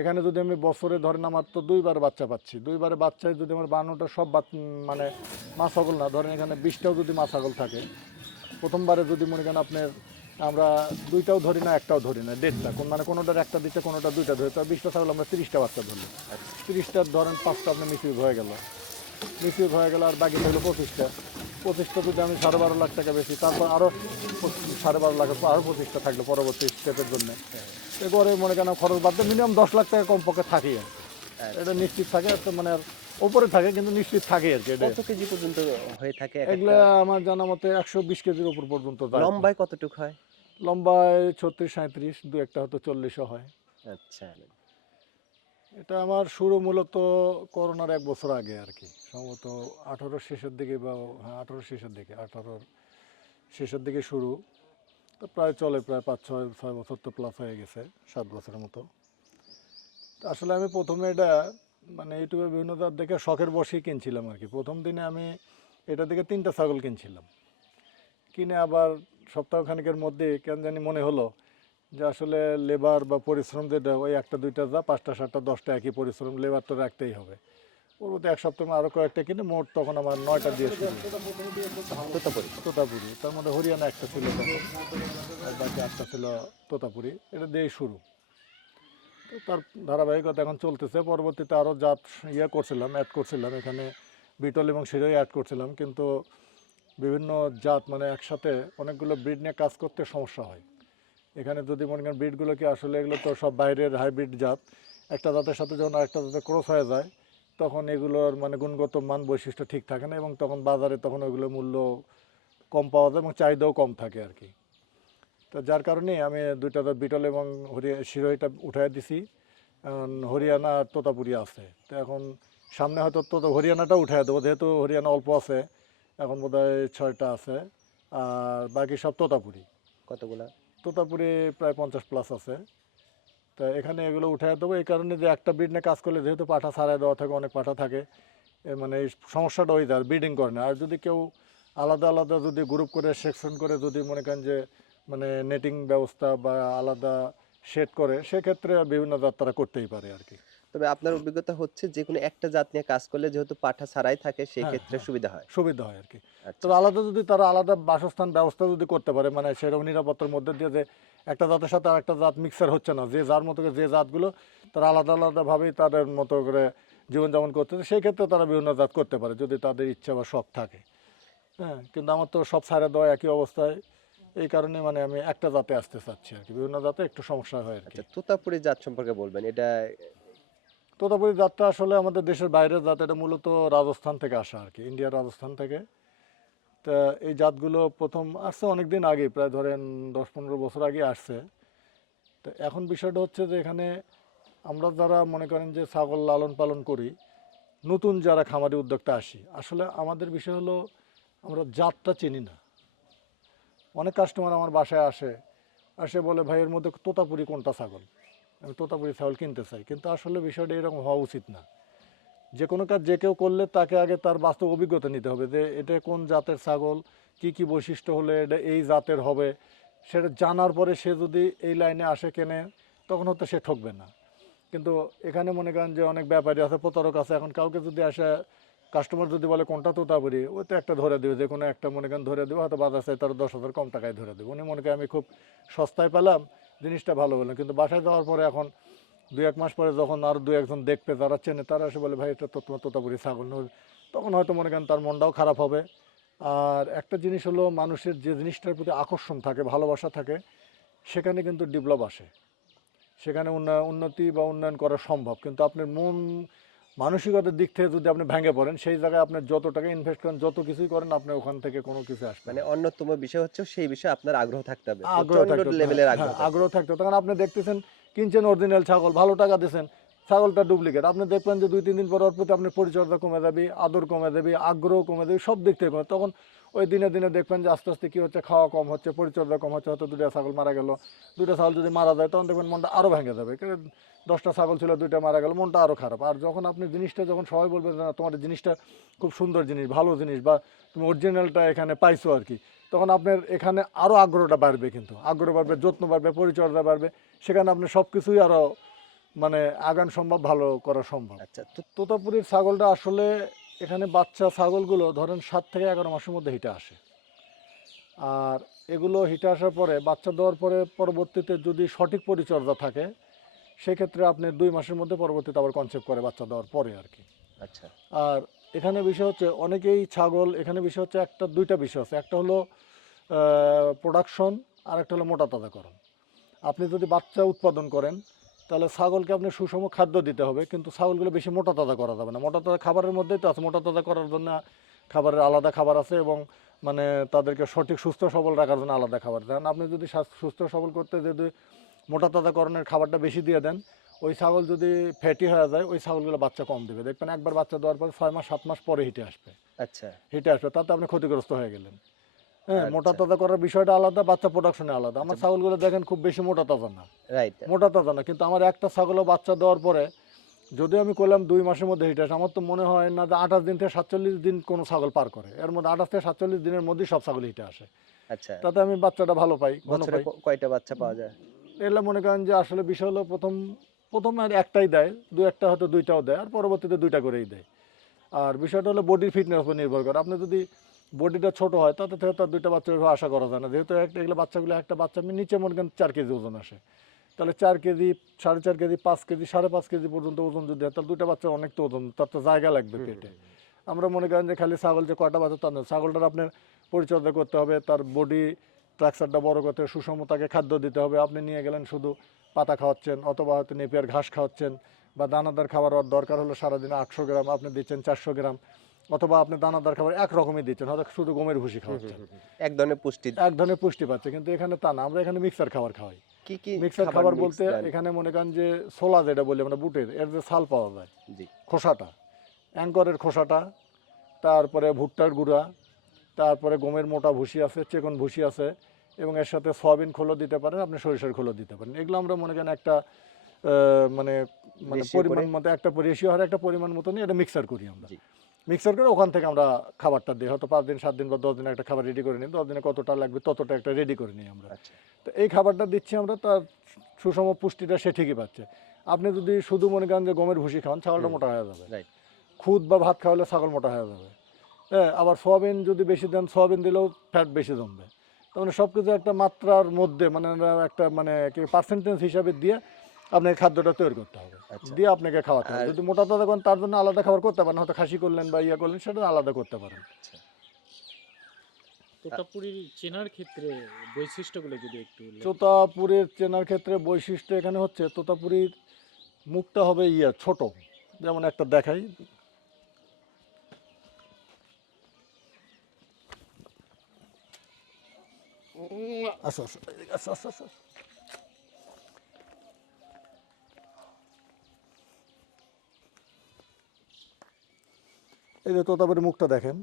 এখানে যদি আমি বছরে ধরেন আমার তো 2বার বাচ্চা পাচ্ছি, 2বারে বাচ্চায় যদি আমার 52টা সব মানে মা ছাগল না, ধরেন এখানে 20টাও যদি মা ছাগল থাকে, প্রথমবারে যদি মনে করেন আপনার আমরা 2টাও ধরি না, একটাও ধরি না, 1.5টা মানে কোনোটার একটা দিতে কোনোটা 2টা ধরি, তো 20টা ছাগল আমরা 30টা বাচ্চা ধরলাম। 30টার ধরেন 5টা আপনার মিসইউজ হয়ে গেল, আর বাকি থাকলো 25টা যদি আমি 12.5 লাখ টাকা বেশি, তারপর আরও 12.5 লাখ আরও 25টা থাকলো পরবর্তী স্টেপের জন্য। এরপরে মনে করেন খরচ বাদ দিয়ে মিনিমাম 10 লাখ টাকা কমপক্ষে থাকি, এটা নিশ্চিত থাকে, তো মানে আর ওপরে থাকে কিন্তু নিশ্চিত থাকে আর কি। এটা কত কেজি পর্যন্ত হয়ে থাকে এগুলো আমার জানা মতে 120 কেজির উপর পর্যন্ত যায়। লম্বায় কতটুকু হয়? লম্বায় 36-37, দু একটা হয়তো 40ও হয়। আচ্ছা, এটা আমার শুরু মূলত করোনার 1 বছর আগে আর কি, সম্ভবত 18 শেষের দিকে বা হ্যাঁ 18 শেষের দিকে, 18 শেষের দিকে শুরু, তো প্রায় চলে প্রায় 5-6 বছর তো প্লাস হয়ে গেছে, 7 বছরের মতো। তো আসলে আমি প্রথমে এটা মানে ইউটিউবে বিভিন্ন জাত দেখে শখের বসেই কিনছিলাম আর কি। প্রথম দিনে আমি এটা থেকে 3টা ছাগল কিনছিলাম, কিনে আবার সপ্তাহখানেকের মধ্যে কেন জানি মনে হলো যে আসলে লেবার বা পরিশ্রম যেটা ওই 1-2টা যা 5টা 7টা 10টা একই পরিশ্রম, লেবার তো রাখতেই হবে। পরবর্তী 1 সপ্তাহে আরও কয়েকটা কিনে মোট তখন আমার 9টা দিয়ে শুরু। তোতাপুরি, তার মধ্যে হরিয়ানা একটা ছিল তখন, আর বাকি 8টা ছিল তোতাপুরি, এটা দিয়েই শুরু। তো তার ধারাবাহিকতা এখন চলতেছে। পরবর্তীতে আরও জাত অ্যাড করছিলাম এখানে, বিটল এবং শিরোই অ্যাড করছিলাম, কিন্তু বিভিন্ন জাত মানে একসাথে অনেকগুলো ব্রিড নিয়ে কাজ করতে সমস্যা হয়। এখানে যদি মনে করেন ব্রিডগুলো কি আসলে এগুলো তো সব বাইরের হাইব্রিড জাত, একটা জাতের সাথে যখন আরেকটা জাতের ক্রস হয়ে যায় তখন এগুলোর মানে গুণগত মান বৈশিষ্ট্য ঠিক থাকে না, এবং তখন বাজারে তখন ওইগুলোর মূল্য কম পাওয়া যায় এবং চাহিদাও কম থাকে আর কি। তো যার কারণে আমি 2টা জাত বিটল এবং শিরোইটা উঠাই দিছি। হরিয়ানা আর তোতাপুরি আছে, তো এখন সামনে হয়তো হরিয়ানাটা উঠাই দেবো, যেহেতু হরিয়ানা অল্প আছে, এখন বোধহয় 6টা আছে, আর বাকি সব তোতাপুরি। কতগুলা? তোতাপুরি প্রায় 50+ আছে। তা এখানে এগুলো উঠাই দেবো এই কারণে যে একটা ব্রিড নিয়ে কাজ করলে যেহেতু পাঠা ছাড়াই দেওয়া থাকে, অনেক পাঠা থাকে, মানে এই সমস্যাটা হয়ে যায়, ব্রিডিং করে না। আর যদি কেউ আলাদা আলাদা যদি গ্রুপ করে সেকশন করে যদি মনে করেন যে মানে নেটিং ব্যবস্থা বা আলাদা শেড করে, সেক্ষেত্রে বিভিন্ন জাত তারা করতেই পারে আর কি। তবে আপনার অভিজ্ঞতা হচ্ছে যে কোনো একটা জাত নিয়ে কাজ করলে যেহেতু পাঠা ছাড়াই থাকে সেই হ্যাঁ ক্ষেত্রে হ্যাঁ, সুবিধা হয়। সুবিধা হয় আর কি। আচ্ছা, তবে আলাদা যদি তারা আলাদা বাসস্থান ব্যবস্থা যদি করতে পারে, মানে সেরকম নিরাপত্তার মধ্যে দিয়ে, যে একটা জাতের সাথে আরেকটা জাত মিক্সার হচ্ছে না, যে যার মতো করে যে জাতগুলো তারা আলাদা আলাদাভাবেই তাদের মতো করে জীবনযাপন করতেছে, সেই ক্ষেত্রে তারা বিভিন্ন জাত করতে পারে যদি তাদের ইচ্ছা বা শখ থাকে। হ্যাঁ, কিন্তু আমার তো সব ছাড়া দেওয়া একই অবস্থায়, এই কারণে মানে আমি একটা জাতে আসতে চাচ্ছি আর কি, বিভিন্ন জাতে একটু সমস্যা হয় আর কি। আচ্ছা, তোতাপুরি জাত সম্পর্কে বলবেন। এটা তোতাপুরি জাতটা আসলে আমাদের দেশের বাইরের জাত, এটা মূলত রাজস্থান থেকে আসা আর কি, ইন্ডিয়ার রাজস্থান থেকে। তা এই জাতগুলো প্রথম আসছে অনেক দিন আগে, প্রায় ধরেন 10-15 বছর আগে আসছে। তো এখন বিষয়টা হচ্ছে যে এখানে আমরা যারা মনে করেন যে ছাগল লালন পালন করি, নতুন যারা খামারি উদ্যোক্তা আসি, আসলে আমাদের বিষয় হলো আমরা জাতটা চিনি না। অনেক কাস্টমার আমার বাসায় আসে বলে ভাই এর মধ্যে তোতাপুরি কোনটা ছাগল, আমি তোতাপুরি ছাগল কিনতে চাই, কিন্তু আসলে বিষয়টা এরকম হওয়া উচিত না। যে কোনো কাজ যে কেউ করলে তাকে আগে তার বাস্তব অভিজ্ঞতা নিতে হবে যে এটা কোন জাতের ছাগল, কি কি বৈশিষ্ট্য হলে এটা এই জাতের হবে, সেটা জানার পরে সে যদি এই লাইনে আসে কেনে, তখন হয়তো সে ঠকবে না। কিন্তু এখানে মনে করেন যে অনেক ব্যাপারী আছে, প্রতারক আছে, এখন কাউকে যদি আসে কাস্টমার যদি বলে কোনটা তোতাপুরি, ওই তো একটা ধরে দেবে, যে কোনো একটা মনে করেন ধরে দেবো, হয়তো বাজার চাই তার 10,000 কম টাকায় ধরে দেবো, উনি মনে করেন আমি খুব সস্তায় পেলাম, জিনিসটা ভালো বললাম, কিন্তু বাসায় যাওয়ার পরে এখন 2-1 মাস পরে যখন আরও 2-1 জন দেখবে যারা চেনে, তারা এসে বলে ভাই এটা তো তোমার তোতাপুরি ছাগল নয়, তখন হয়তো মনে করেন তার মনটাও খারাপ হবে। আর একটা জিনিস হলো মানুষের যে জিনিসটার প্রতি আকর্ষণ থাকে, ভালোবাসা থাকে, সেখানে কিন্তু ডেভেলপ আসে, সেখানে উন্নতি বা উন্নয়ন করা সম্ভব। কিন্তু আপনার মন মানসিকতার দিক থেকে যদি আপনি ভেঙে পড়েন, সেই জায়গায় আপনি যত টাকা ইনভেস্ট করেন, যত কিছুই করেন, আপনি ওখান থেকে কোনো কিছু আসবে মানে না। অন্যতম বিষয় হচ্ছে সেই বিষয়ে আপনার আগ্রহ থাকতে হবে, আগ্রহ প্রচন্ড থাকতো, লেভেলের হ্যাঁ আগ্রহ থাকতে আগ্রহ হবে। থাকতো, তখন আপনি দেখতেছেন কিনছেন অরিজিনাল ছাগল, ভালো টাকা দিয়েছেন, ছাগলটা ডুপ্লিকেট, আপনি দেখবেন যে 2-3 দিন পর ওর প্রতি আপনার পরিচর্যা কমে যাবে, আদর কমে যাবে, আগ্রহ কমে যাবে, সব দিক থেকে কমে, তখন ওই দিনে দিনে দেখবেন যে আস্তে আস্তে কী হচ্ছে, খাওয়া কম হচ্ছে, পরিচর্যা কম হচ্ছে, হয়তো 2টা ছাগল মারা গেল, 2টা ছাগল যদি মারা যায় তখন দেখবেন মনটা আরও ভেঙে যাবে, 10টা ছাগল ছিল 2টা মারা গেল, মনটা আরও খারাপ। আর যখন আপনি জিনিসটা, যখন সবাই বলবেন না তোমার জিনিসটা খুব সুন্দর জিনিস, ভালো জিনিস, বা তুমি অরিজিনালটা এখানে পাইছো আর কি, তখন আপনার এখানে আরও আগ্রহটা বাড়বে, কিন্তু আগ্রহ বাড়বে, যত্ন বাড়বে, পরিচর্যা বাড়বে, সেখানে আপনি সব কিছুই আরও মানে আগান সম্ভব ভালো করা সম্ভব। আচ্ছা, তো তোতাপুরীর ছাগলটা আসলে এখানে বাচ্চা ছাগলগুলো ধরেন 7 থেকে 11 মাসের মধ্যে হিটে আসে। আর এগুলো হিটে আসার পরে বাচ্চা দেওয়ার পরে পরবর্তীতে যদি সঠিক পরিচর্যা থাকে সেক্ষেত্রে আপনি 2 মাসের মধ্যে পরবর্তীতে আবার কনসেপ্ট করে বাচ্চা দেওয়ার পরে আর কি। আচ্ছা, আর এখানে বিষয় হচ্ছে অনেকেই ছাগল, এখানে বিষয় হচ্ছে একটা দুইটা বিষয় আছে, একটা হলো প্রোডাকশন আর একটা হলো মোটা তাজাকরণ। আপনি যদি বাচ্চা উৎপাদন করেন তাহলে ছাগলকে আপনি সুষম খাদ্য দিতে হবে, কিন্তু ছাগলগুলো বেশি মোটা তাজা করা যাবে না। মোটা তাজা খাবারের মধ্যেই তো আছে, মোটা তাজা করার জন্য খাবারের আলাদা খাবার আছে এবং মানে তাদেরকে সঠিক সুস্থ সবল রাখার জন্য আলাদা খাবার দেন। আপনি যদি সুস্থ সবল করতে যদি মোটা তাজাকরণের খাবারটা বেশি দিয়ে দেন, ওই ছাগল যদি ফ্যাটি হয়ে যায় ওই ছাগলগুলো বাচ্চা কম দেবে। দেখবেন একবার বাচ্চা দেওয়ার পর 6 মাস 7 মাস পরে হিটে আসবে। আচ্ছা, হিটে আসবে, তাতে আপনি ক্ষতিগ্রস্ত হয়ে গেলেন। হ্যাঁ, মোটা আচ্ছা, তাজা করার বিষয়টা আলাদা, বাচ্চা প্রোডাকশনে আলাদা। আমার ছাগলগুলো দেখেন খুব বেশি মোটা তাজা না, রাইট, মোটা তাজা না, কিন্তু আমার একটা ছাগলও বাচ্চা দেওয়ার পরে যদিও আমি করলাম 2 মাসের মধ্যে হিটে আসে, আমার তো মনে হয় না যে 28 দিন থেকে 47 দিন কোনো ছাগল পার করে। এর মধ্যে 28 থেকে 47 দিনের মধ্যেই সব ছাগল হিটে আসে। আচ্ছা। তাতে আমি বাচ্চাটা ভালো পাই, ঘন বছরে পাই। কয়টা বাচ্চা পাওয়া যায়? এগুলো মনে করেন যে আসলে বিষয় হলো প্রথম আর একটাই দেয়, দু একটা হয়তো দুইটাও দেয়, আর পরবর্তীতে দুইটা করেই দেয়। আর বিষয়টা হলো বডির ফিটনেস উপর নির্ভর করে। আপনি যদি বডিটা ছোট হয় তাতে থেকে তার দুইটা বাচ্চা ওইভাবে আশা করা যায় না, যেহেতু এগুলো বাচ্চাগুলো একটা বাচ্চা আমি নিচে মনে করেন 4 কেজি ওজন আসে, তাহলে 4 কেজি 4.5 কেজি 5 কেজি 5.5 কেজি পর্যন্ত ওজন যদি হয় তাহলে দুইটা বাচ্চা অনেক তো ওজন, তার তো জায়গা লাগবে পেটে। আমরা মনে করেন যে খালি ছাগল যে কয়টা বাচ্চা তা না, ছাগলটার আপনার পরিচর্যা করতে হবে, তার বডি স্ট্রাকচারটা বড় করতে হবে, সুষম তাকে খাদ্য দিতে হবে। আপনি নিয়ে গেলেন শুধু পাতা খাওয়াচ্ছেন অথবা হয়তো নেপিয়ার ঘাস খাওয়াচ্ছেন, বা দানাদার খাবার ওর দরকার হলো সারাদিনে 800 গ্রাম আপনি দিচ্ছেন 400 গ্রাম, অথবা আপনি দানাদার খাবার একরকমই দিচ্ছেন, হয়তো শুধু গমের ভুসি খাওয়াচ্ছেন, এক ধরনের পুষ্টি। এক ধরনের পুষ্টি পাচ্ছে। কিন্তু এখানে তা না, আমরা এখানে মিক্সার খাবার খাওয়াই। কি কি মিক্সার খাবার mix বলতে দেন? এখানে মনে করেন যে ছোলা যেটা বলি আমরা বুটের, এর যে ছাল পাওয়া যায়, জি, খোসাটা, অ্যাঙ্করের খোসাটা, তারপরে ভুট্টার গুঁড়া, তারপরে গমের মোটা ভুসি আছে, চেকন ভুসি আছে, এবং এর সাথে সয়াবিন খোলও দিতে পারেন, আপনি সরিষার খোলও দিতে পারেন। এগুলো আমরা মনে করেন একটা মানে মানে রেশিও পরিমাণ করে। মতো একটা রেশিও হারে একটা পরিমাণ মতো নিয়ে এটা মিক্সার করি আমরা। জি, মিক্সার করে ওখান থেকে আমরা খাবারটা দিই, হয়তো 5 দিন 7 দিন বা 10 দিন একটা খাবার রেডি করে নিই, 10 দিনে কতটা লাগবে ততটা একটা রেডি করে নিই আমরা। আচ্ছা, তো এই খাবারটা দিচ্ছি আমরা, তার সুষম পুষ্টিটা সে ঠিকই পাচ্ছে। আপনি যদি শুধু মনে করেন যে গমের ভুসি খাওয়ান ছাগলটা মোটা হয়ে যাবে, রাইট, খুদ বা ভাত খাওয়ালে ছাগল মোটা হয়ে যাবে। হ্যাঁ, আবার সয়াবিন যদি বেশি দেন, সয়াবিন দিলেও ফ্যাট বেশি জমবে। তার মানে সব কিছু একটা মাত্রার মধ্যে মানে একটা মানে কি পার্সেন্টেজ হিসাবে দিয়ে আপনাকে খাদ্যটা তৈরি করতে হবে, আচ্ছা। দিয়ে আপনাকে খাওয়াতে হবে। আর যদি মোটা তাজা করেন তার জন্য আলাদা খাবার করতে পারেন, হয়তো খাসি করলেন বা ইয়া করলেন সেটা আলাদা করতে পারেন। তোতাপুরীর চেনার ক্ষেত্রে বৈশিষ্ট্যগুলো যদি একটু উল্লেখ তোতাপুরীর চেনার ক্ষেত্রে বৈশিষ্ট্য এখানে হচ্ছে তোতাপুরীর মুখটা হবে ইয়া ছোট, যেমন একটা দেখাই। আচ্ছা আচ্ছা আচ্ছা আচ্ছা আচ্ছা। এই যে তোতাপুরীর মুখটা দেখেন।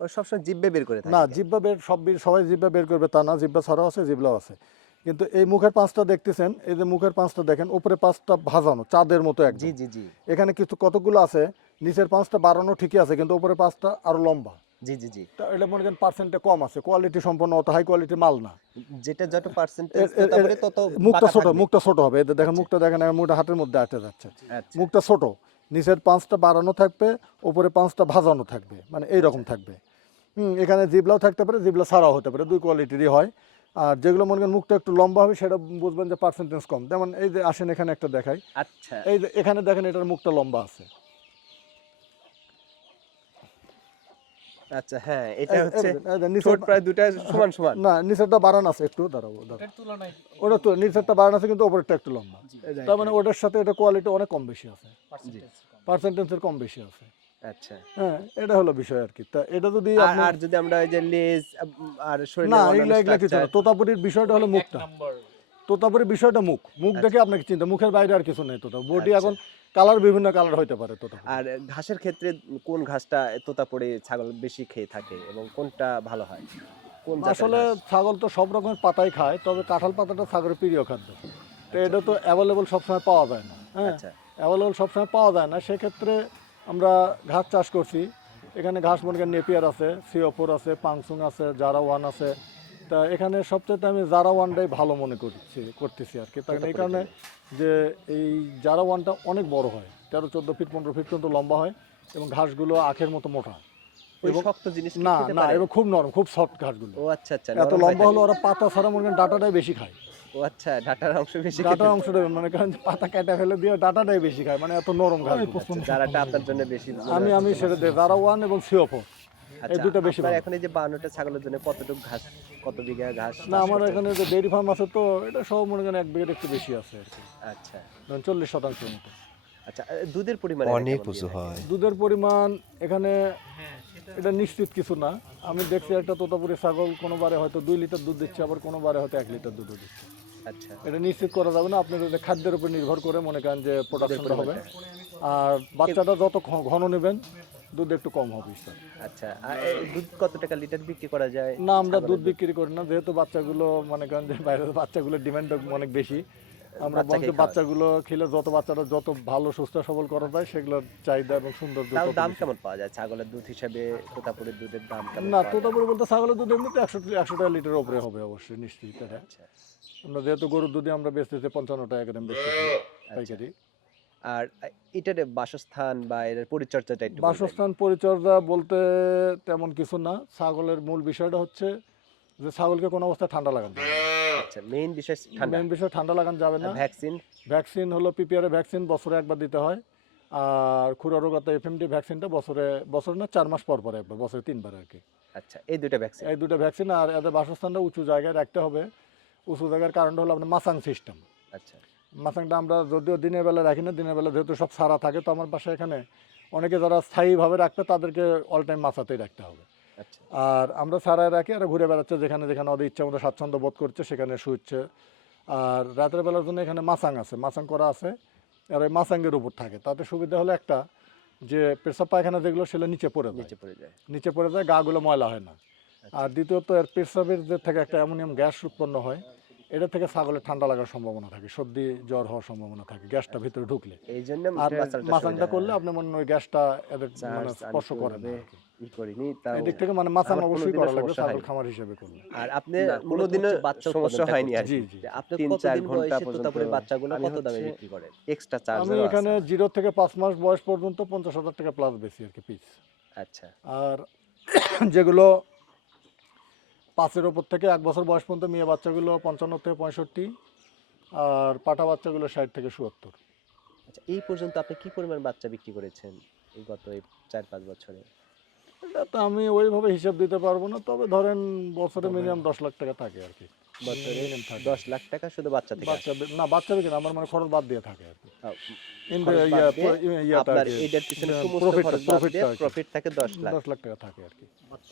ও সবসময় জিব্বে বের করে না, থাকে। জিহ্বা বের সবাই জিহ্বা বের করবে তা না, জিহ্বা ছাড়াও আছে, জিহ্বাও আছে। কিন্তু এই মুখের পাঁচটা দেখতেছেন, এই যে মুখের পাঁচটা দেখেন, উপরে পাঁচটা ভাজানো চাঁদের মতো জি, একদম। জি, জি, এখানে কিছু কতগুলো আছে, নিচের পাঁচটা বাড়ানো ঠিকই আছে, কিন্তু উপরে পাঁচটা আরো লম্বা। জি, জি, জি। তা এটা মনে করেন পার্সেন্টে কম আছে, কোয়ালিটি সম্পন্ন, অত হাই কোয়ালিটি মাল না। যেটা যত পার্সেন্টেজ এর- এর- তোতাপুরি তত মুখটা বাঁকা ছোট, থাকবে। মুখটা ছোট হবে। এদের দেখেন মুখটা দেখেন, মুখটা হাতের মধ্যে আটে যাচ্ছে। আচ্ছা, মুখটা ছোট, নিচের পাঁচটা বাড়ানো থাকবে, উপরে পাঁচটা ভাজানো থাকবে, মানে এইরকম থাকবে। এখানে জিবলাও থাকতে পারে, জিবলা ছাড়াও হতে পারে, দুই কোয়ালিটিরই হয়। আর যেগুলো মনে করেন মুখটা একটু লম্বা হবে সেটা বুঝবেন যে পার্সেন্টেজ কম। যেমন এই যে আসেন এখানে একটা দেখাই, আচ্ছা, এই যে এখানে দেখেন এটার মুখটা লম্বা আছে। আচ্ছা, হ্যাঁ, এটা হচ্ছে এই যে নিচের ঠোঁট প্রায় দুটা সমান সমান। না, নিচেরটা বাড়ানো আছে, একটু দাঁড়াবো দাঁড়াবো, এর তুলনায় ওটা তো নিচেরটা বাড়ানো আছে কিন্তু ওপরেরটা একটু লম্বা। এই যে তার মানে ওটার সাথে এটা কোয়ালিটি অনেক কম বেশি আছে, পার্সেন্টেজ কম। পার্সেন্টেজের কম বেশি আছে। আচ্ছা। হ্যাঁ, এটা হলো বিষয় আর কি। তা এটা যদি আর আপনি আর যদি আমরা ওই যে লেজ আর না, শরীরের অন্যান্য এগুলা কিছু না। স্ট্রাকচার। তোতাপুরীর বিষয়টা হলো এক মুখটা, নম্বর তোতাপুরীর বিষয়টা মুখ দেখে আপনাকে চিন্তা, মুখের বাইরে আর কিছু নেই। তোতা বডি আচ্ছা। এখন কালার বিভিন্ন কালার হইতে পারে তোতাপুরি। আর ঘাসের ক্ষেত্রে কোন ঘাসটা তোতাপুরি ছাগল বেশি খেয়ে থাকে এবং কোনটা ভালো হয়? কোন জাতের আসলে ঘাস? ছাগল তো সব রকমের পাতাই খায়, তবে কাঁঠাল পাতাটা ছাগলের প্রিয় খাদ্য। তো এটা তো অ্যাভেলেবল সবসময় পাওয়া যায় না। হ্যাঁ, আচ্ছা, অ্যাভেলেবল সবসময় পাওয়া যায় না, সেক্ষেত্রে আমরা ঘাস চাষ করছি। এখানে ঘাস মনে করেন নেপিয়ার আছে, সিওফোর আছে, পাংসুং আছে, জারা ওয়ান আছে, তা এখানে সবচেয়ে আমি জারা ওয়ানটাই ভালো মনে করতেছি আর কি, তার এই কারণে যে এই জারা ওয়ানটা অনেক বড় হয়, 13-14 ফিট 15 ফিট পর্যন্ত লম্বা হয় এবং ঘাসগুলো আখের মতো মোটা। ওই এবং শক্ত জিনিস কি না খেতে না, পারে? এবং খুব নরম, খুব সফট ঘাসগুলো। ও আচ্ছা আচ্ছা, এত নরম হয় লম্বা হলো তাহলে। ওরা পাতা ছাড়া মনে করেন ডাটাটাই বেশি খায়। ও আচ্ছা, ডাটার অংশ বেশি খেতে ডাটার অংশটা মনে করেন যে পাতা কেটে ফেলে দিয়ে ডাটাটাই বেশি খায়, মানে এত নরম ঘাস। যারাটা আপনার জন্য বেশি আমি সেটা দিই জারা ওয়ান এবং CO4, এই আচ্ছা, দুটো বেশি আপনার ভালো। এখন এই যে 52টা ছাগলের জন্য কতটুকু ঘাস, কত বিঘা ঘাস না চাষ আমার করছেন? এখানে যে ডেইরি ফার্ম আছে তো এটা সব মনে করেন 1 বিঘার একটু বেশি আছে আর কি, আচ্ছা ধরেন 40% মতো। আচ্ছা, দুধের পরিমাণ অনেক উঁচু হয়। দুধের পরিমাণ এখানে এটা নিশ্চিত কিছু না। আমি দেখছি একটা তোতাপুরি ছাগল কোনোবারে হয়তো 2 লিটার দুধ দিচ্ছে, আবার কোনোবারে হয়তো 1 লিটার দুধ দিচ্ছে। আচ্ছা, এটা নিশ্চিত করা যাবে না, আপনার যদি খাদ্যের উপর নির্ভর করে মনে করেন যে প্রোডাকশনটা হবে। আর বাচ্চাটা যত ঘন নেবেন দুধ একটু কম হবে স্যার। আচ্ছা, আর এই দুধ কত টাকা লিটার বিক্রি করা যায়? না আমরা দুধ বিক্রি করি না, যেহেতু বাচ্চাগুলো মনে করেন যে বাইরের বাচ্চাগুলোর ডিমান্ড অনেক বেশি। আমরা বাচ্চাকেই বলছি খাওয়ান। বাচ্চাগুলো খেলে বাচ্চাটা যত ভালো সুস্থ সবল করা যায় সেগুলোর চাহিদা এবং সুন্দর দুধ তাও তত দাম বেশি। কেমন পাওয়া যায় ছাগলের দুধ হিসাবে? তোতাপুরির দুধের দাম কেমন না পাওয়া যায়? তোতাপুরি বলতে ছাগলের দুধ এমনিতে 100 টাকা লিটার উপরে হবে অবশ্যই নিশ্চিত এটা। আচ্ছা, আমরা যেহেতু গরুর দুধে আমরা বেচতেছি 55 টাকা করে বেচতেছি পাইকারি। আর এটার বাসস্থান বা এর পরিচর্যাটা একটু বলবেন? বাসস্থান পরিচর্যা বলতে তেমন কিছু না, ছাগলের মূল বিষয়টা হচ্ছে যে ছাগলকে কোনো অবস্থায় ঠান্ডা লাগানো যাবে না। আচ্ছা, মেইন বিষয় ঠান্ডা। মেন বিষয় ঠান্ডা লাগানো যাবে না। ভ্যাকসিন? ভ্যাকসিন হলো পিপিআর ভ্যাকসিন বছরে একবার দিতে হয়, আর খুরা রোগাতে এফএমডি ভ্যাকসিনটা বছরে না 4 মাস পর পর একবার, বছরে 3 বার আর কি। আচ্ছা, এই দুইটা ভ্যাকসিন। এই দুটো ভ্যাকসিন। আর এদের বাসস্থানটা উঁচু জায়গায় রাখতে হবে। উঁচু জায়গার কারণটা হলো আপনার মাসাং সিস্টেম। আচ্ছা, মাসাংটা আমরা যদিও দিনের বেলা রাখি না, দিনের বেলা যেহেতু সব সারা থাকে, তো আমার বাসায় এখানে অনেকে যারা স্থায়ীভাবে রাখবে তাদেরকে অল টাইম মাসাতেই রাখতে হবে। আচ্ছা, আর আমরা সারায় রাখি, আর ঘুরে বেড়াচ্ছে যেখানে যেখানে ওদের ইচ্ছা মতো স্বাচ্ছন্দ্য বোধ করছে সেখানে শুচ্ছে। আর রাতের বেলার জন্য এখানে মাসাং আছে, মাসাং করা আছে, আর ওই মাসাঙ্গের উপর থাকে। তাতে সুবিধা হলো একটা যে পেশাব পায়খানা যেগুলো সেগুলো নিচে পড়ে যায়, নিচে পড়ে যায়। নিচে পড়ে যায়, গাগুলো ময়লা হয় না। আর দ্বিতীয়ত এর পেশাবের যে থেকে একটা অ্যামোনিয়াম গ্যাস উৎপন্ন হয়, এটা থেকে ছাগলের ঠান্ডা লাগার সম্ভাবনা থাকে, সর্দি জ্বর হওয়ার সম্ভাবনা থাকে গ্যাসটা ভিতরে ঢুকলে। এই জন্য আর মাসাংটা করলে আপনি মনে হয় ওই গ্যাসটা এদের মানে স্পর্শ করে না আর কি। ই করিনি তাও। এদিক থেকে মানে মাসাং আমার অবশ্যই কোনোদিনও করা লাগবে সমস্যা ছাগল হয়নি। খামার হিসেবে করলে। আর আপনি না, কোনোদিনও বাচ্চা সমস্যা উৎপাদনটা হয়নি আর জি কি? জি। আপনি 3-4 কতদিন ঘন্টা বয়সে পর্যন্ত তোতাপুরির বাচ্চাগুলো আমি কত দামে হচ্ছে বিক্রি করেন? এক্সট্রা চার্জ আমি এখানে 0 থেকে 5 মাস বয়স পর্যন্ত 50,000 টাকা প্লাস বেশি আর কি পিস। আচ্ছা, আর যেগুলো 5-এর ওপর থেকে 1 বছর বয়স পর্যন্ত মেয়ে বাচ্চাগুলো 55 থেকে 65, আর পাঠা বাচ্চাগুলো 60 থেকে 77। আচ্ছা, এই পর্যন্ত আপনি কি পরিমাণ বাচ্চা বিক্রি করেছেন এই গত 4-5 বছরে? এটা তো আমি ওইভাবে হিসাব দিতে পারবো না, তবে ধরেন বছরে মিনিমাম 10 লাখ টাকা থাকে আর কি। বছরে Minimum থাকে। 10 লাখ টাকা শুধু বাচ্চা থেকে বাচ্চা না বাচ্চা বিক্রি না, আমার মানে খরচ বাদ দিয়ে থাকে আর কি। খরচ বাদ দিয়ে ইয়াটা আপনার আর কি, এটার পিছনে সমস্ত profit- খরচ বাদ দিয়ে profit-টা আর কি। প্রফিট থাকে 10 লাখ। 10 লাখ টাকা থাকে আর কি।